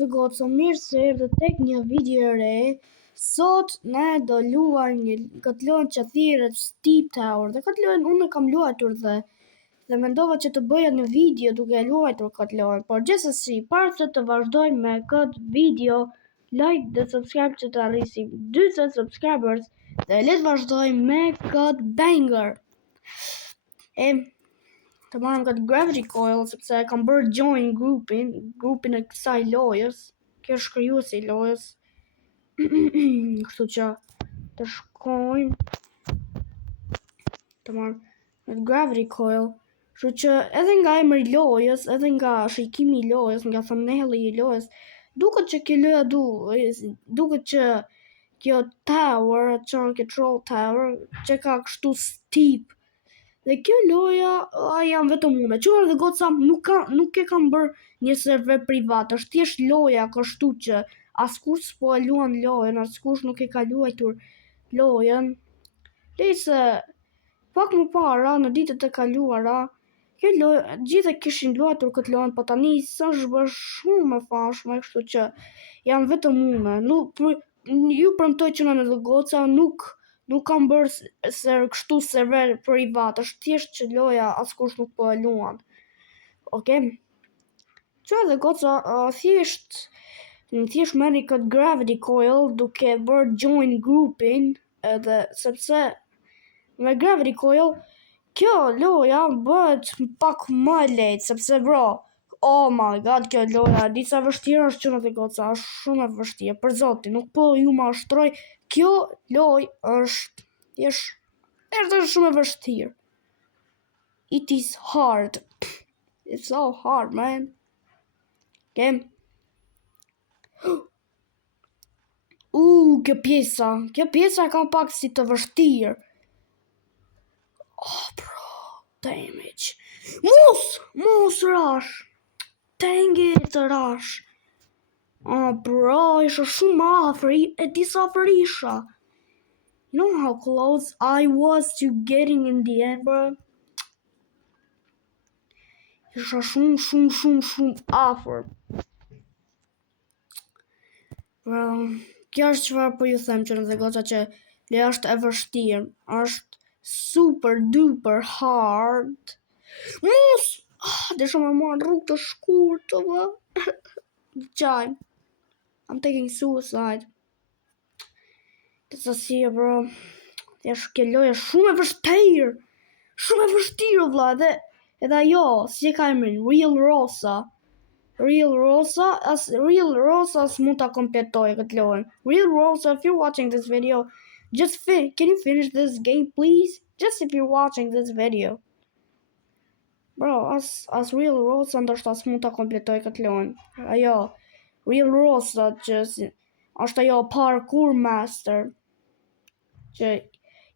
dhe goca, mirë se erdhët tek një video e re. Sot ne do luajmë këtë lojë që thirret Steep Tower. Dhe këtë lojë unë kam luajtur dhe mendova që të bëja një video duke luajtur këtë lojë. Por gjithsesi, para se të vazhdojmë me këtë video, like dhe subscribe që të arrisim 40 subscribers dhe le të vazhdojmë me këtë banger. Të marrëm këtë Gravity Coil sepse kam bërë join grupin e kësaj lojës. Kjo është krijuesi i lojës. Kështu që të shkojmë të marrëm këtë Gravity Coil. Kështu që edhe nga emri i lojës, edhe nga shikimi i lojës, nga thumbnaili i lojës, duket që kjo loja duket që kjo tower, kjo troll tower, që ka kështu steep. Dhe kjo loja jam vetëm unë. Qura dhe goca, nuk e kam bërë një server privat. Është thjesht loja kështu që askush s'po e luan lojën, askush nuk e ka luajtur lojën. Lejse pak më para, në ditët e kaluara, kjo lojë gjithë kishin luajtur këtë lojën, po tani s'është bërë shumë e famshme, kështu që jam vetëm unë. Ju premtoj që në dhe goca nuk kam bërë kështu server privat, është thjesht që loja askush nuk po e luan. Okej? Që edhe goca, thjesht merrni këtë Gravity Coil duke bërë join grupin, edhe sepse me Gravity Coil kjo loja bëhet pak më e lehtë, sepse bro, oh my god, kjo loja disa vështirë është që në të goca, është shumë e vështirë, për zotin, nuk po ju ma shtroj, kjo lojë është shumë e vështirë. It is hard. It's so hard, man. Okay? Kjo pjesa ka pak si të vështirë. Oh, bro, damage. Mos rush. Dang it, rush. Oh, bro, isha shumë afër, e disa afër isha. You know how close I was to getting in the end, bro? Isha shumë afër. Bro, kjo është çfarë po ju them që në dhe goca që le është e vështirë, është super duper hard. Mos! Desha me marrë rrugë të shkurtë, Gjaj. I'm taking suicide. Të si, bro. Kjo loja shumë e vështirë. Shumë e vështirë, vlla, edhe ajo, si e ka emrin, Real Rosa. Real Rosa s'mund ta kompletoj këtë lojën. Real Rosa, if you're watching this video, can you finish this game, please? Just if you're watching this video. Bro, as Real Rosa ndoshta s'mund ta kompletoj këtë lojën. Ajo, Real Rosa që është ajo parkour master që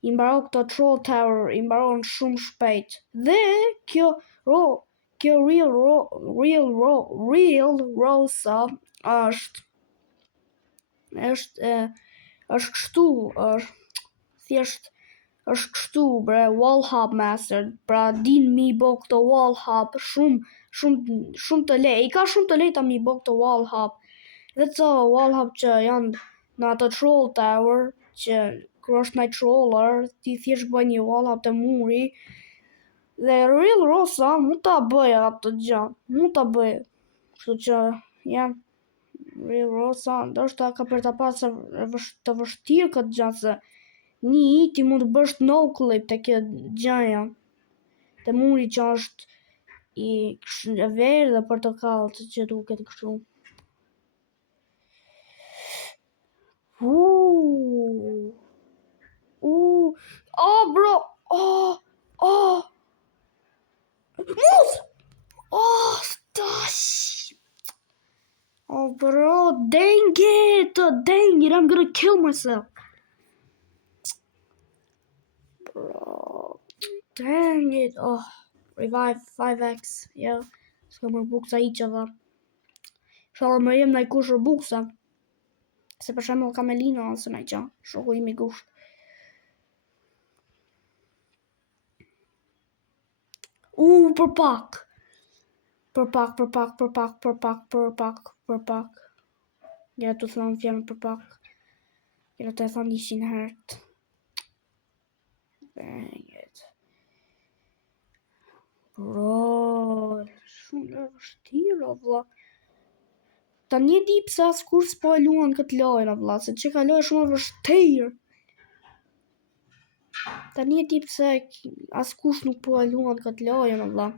i mbaron këto troll tower, i mbaron shumë shpejt. Dhe kjo Real Rosa është kështu, thjesht është kështu, bre, wall hop master. Pra din mi bë këto wall hop shumë të lehtë. I ka shumë të lehta mi bë këto wall hop. Dhe këto wall hop që janë në atë troll tower, që kur është një troller, ti thjesht bën një wall hop të muri. Dhe Real Rosa mund ta bëj atë gjë, Kështu që Real Rosa ndoshta ka për ta pasur të vështirë këtë gjë, se një ti mund të bësh no clip te kjo gjëja. Te muri që është i verdh dhe portokallë që duket kështu. Oh, bro. Oh. Move. Oh, stash. Oh, bro, dang it, I'm gonna kill myself. Bro, dang it. Oh, revive 5x, yeah. S'ka më buksa i që var. Shalë më jem në i kushër buksa. Se për shemë ka Melina ose në i qa, shoku i mi gusht. Për pak. Ja të thonë fjallën për pak. Ja të thonë 100 herët. Bang it. Bro, shumë e vështirë, vlla. Ta një di pse askur s'po e luan këtë lojën, vlla, se që ka lojë shumë e vështirë. Ta një di pse askush nuk po e luan këtë lojën, vlla.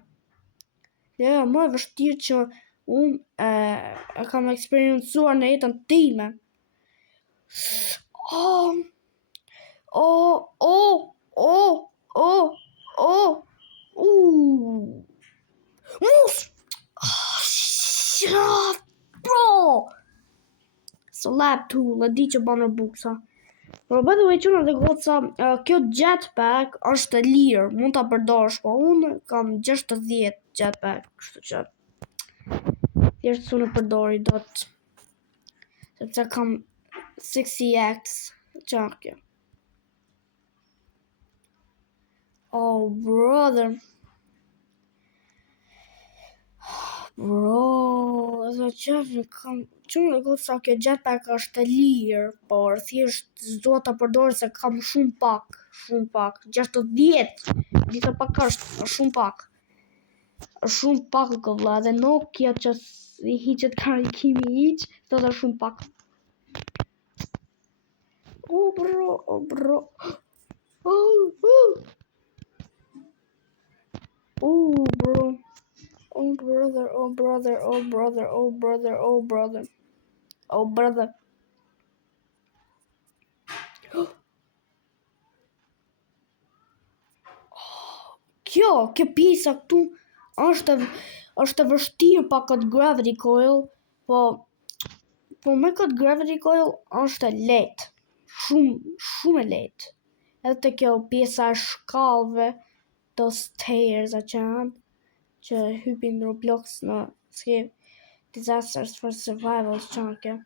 Ja, më e vështirë që unë e kam eksperiencuar në jetën time. Oh, oh, oh, oh, oh, oh, Mus! Bro! Slap tool, e di që banë buksa. Por by the way, qëna dhe goca, kjo jetpack është e lirë, mund ta përdorësh, po unë kam 60 jetpack, kështu që thjesht s'u në përdori dot. Sepse kam 60x, çfarë kjo? Oh brother. Bro, edhe qërë kam... Qërë në gotë sa kjo jetpack është e lirë, por thjesht s'dua ta përdorë se kam shumë pak. 60, disa pak është shumë pak. Shumë pak vëlla, dhe Nokia që i hiqet karikimi hiq, thot është shumë pak. Oh bro. Oh brother, oh brother. Kjo pjesa këtu është e vështirë pa këtë gravity coil, po me këtë gravity coil është e lehtë, shumë e lehtë. Edhe te kjo pjesa e shkallëve, të stairs që hypin në Roblox në Disasters for Survival, çfarë kjo?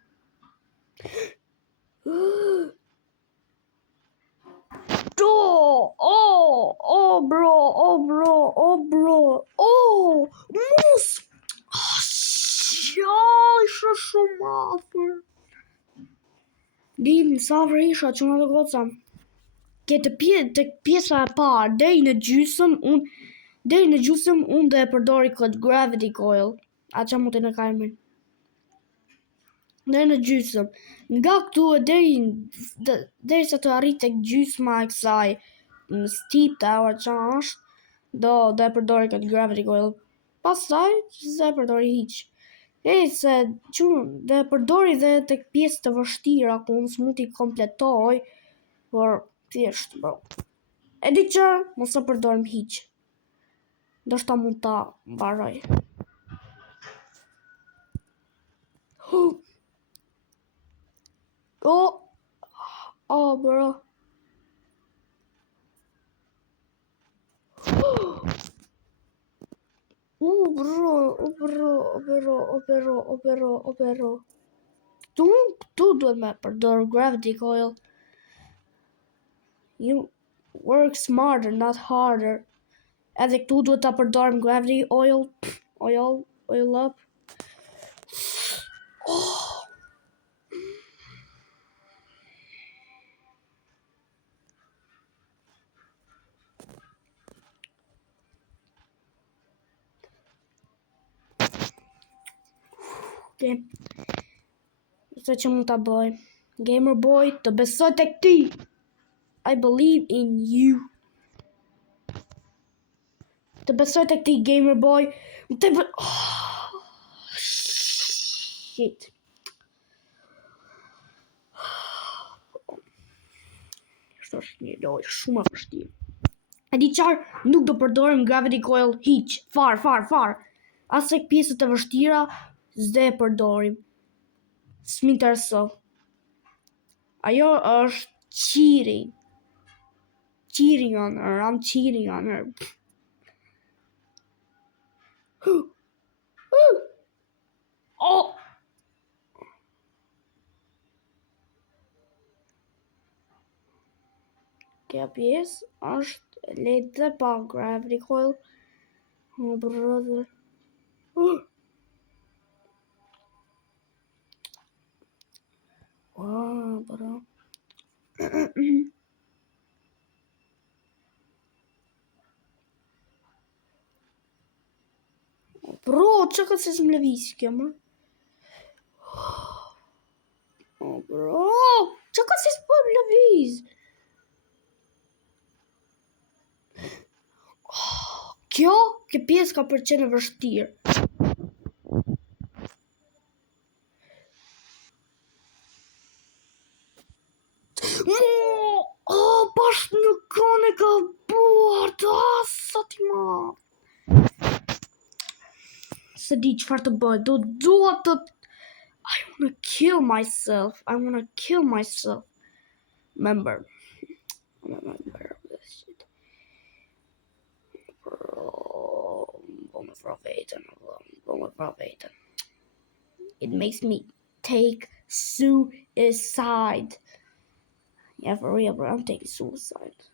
Oh bro, mus! Isha shumë afër. Dim, sa afër isha, çuna të goca. Këtë pjesa e parë, deri në gjysëm unë do e përdori këtë gravity coil. A që mund të në kajmin? Deri në gjysëm. Nga këtu e deri sa të arrit tek gjysma e kësaj steep tower që është, do e përdori këtë gravity coil. Pastaj s'e përdori hiq. Se do e përdori dhe tek pjesë të vështira ku unë s'mund t'i kompletoj, por thjesht bro. E di që mos e përdorim hiq. Do shta mund ta mbaroj. Oh bro. Bro. Tu duhet me përdor gravity coil. You work smarter, not harder. Edhe këtu duhet ta përdorim gravity oil up. Okay. Se që mund ta bëj. Gamer boy, të besoj tek ti. I believe in you. Të besoj tek ti, gamer boy. Shit. Kështu është një lojë shumë e vështirë. E di qarë, nuk do përdorim gravity coil hiq. Far. As tek pjesët e vështira, s'de e përdorim. S'mintereso. Ajo është cheating. Cheating on her. I'm cheating on her. Oh! Kjo pjesë është lehtë dhe pa gravity coil. Oh brother. Bro, që ka se s'më lëviz kjo, më? Bro, që ka se s'po më lëviz? Kjo pjesë ka për qenë vështirë. Bashkë në kone ka buar, sa ti ma. Se di qëfar të bëj, dua të... I wanna kill myself. Remember this shit. Bro, it makes me take suicide. Yeah, for real, bro, I'm taking suicide.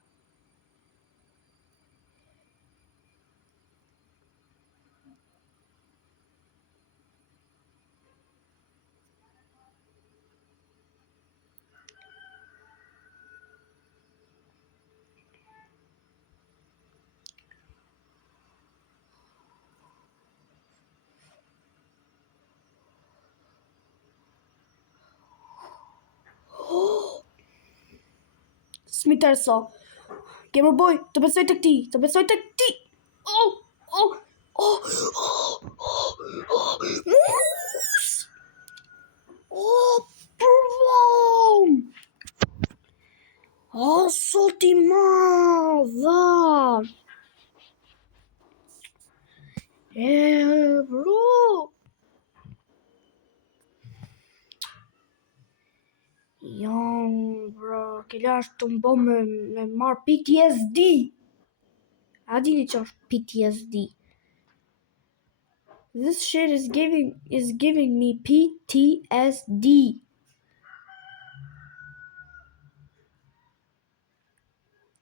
Smiter sa. Gamer boy, të besoj të këti. Sot i madha. Bro. Bro, kella është të mbo me marë PTSD. A dini që është PTSD? This shit is giving me PTSD.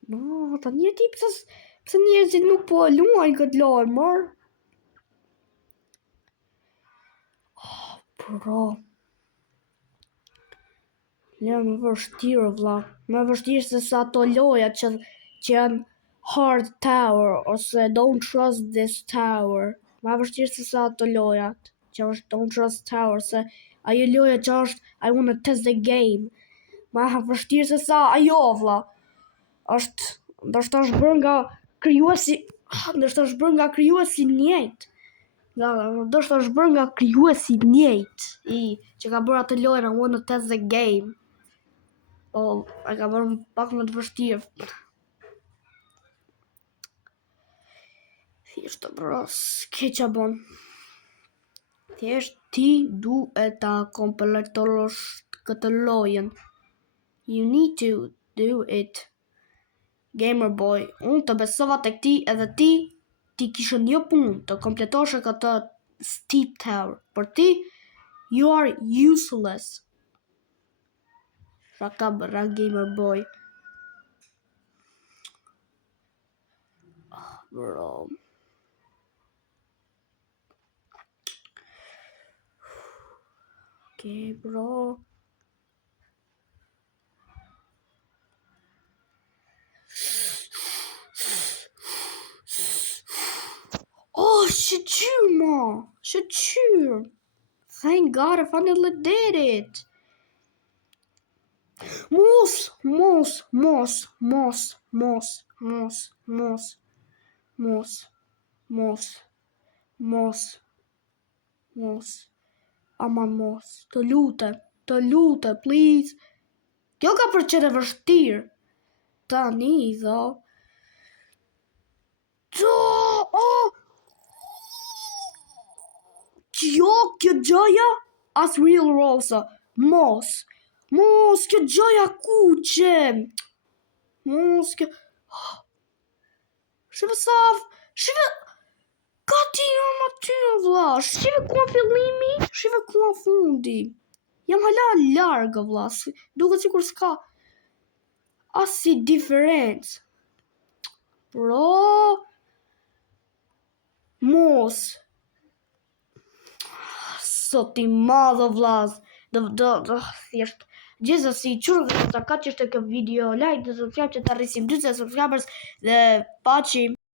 No, ta një ti pëse njerëzit nuk po e luajnë këtë lojë, mor. Bro. Ja, më vështirë, vlla. Më vështirë se sa ato loja që janë Hard Tower ose Don't Trust This Tower. Më vështirë se sa ato lojat që është Don't Trust Tower, se ajo loja që është I wanna test the game. Më vështirë se sa ajo, vlla. Ndoshta është bërë nga krijuesi, njëjtë. Ndoshta është bërë nga krijuesi njëjtë, që ka bërë atë lojën I wanna test the game. E ka bërë pak më të vështirë. Thjesht bro, s'ke qa bon. Thjesht ti duhet ta kompletolosh këtë lojën. You need to do it. Gamer boy, unë të besova të këti edhe ti kishe një punë të kompletoshe këtë Steep Tower. Por ti, you are useless. Shaka bëra gamer boy. Bro. Okay, bro. Shqyr, ma. Shqyr. Thank God I finally did it. Mos. Aman mos. Të lutem, please. Kjo ka për qene vështirë. Tani, dho. Kjo gjoja as real rosa. Mos, kjo gjoja kuqe. Mos, kjo... Shive... Ka ti jam aty, vlla. Shive ku fillimi, shive ku fundi. Jam hala largë, vlla. Duket sikur s'ka asi diferencë. Bro... Mos... Sot i madhe, vlaz. do thjesht gjithsesi çurrë sa ka që është kjo video, like dhe subscribe që të arrisim 40 subscribers dhe paçi.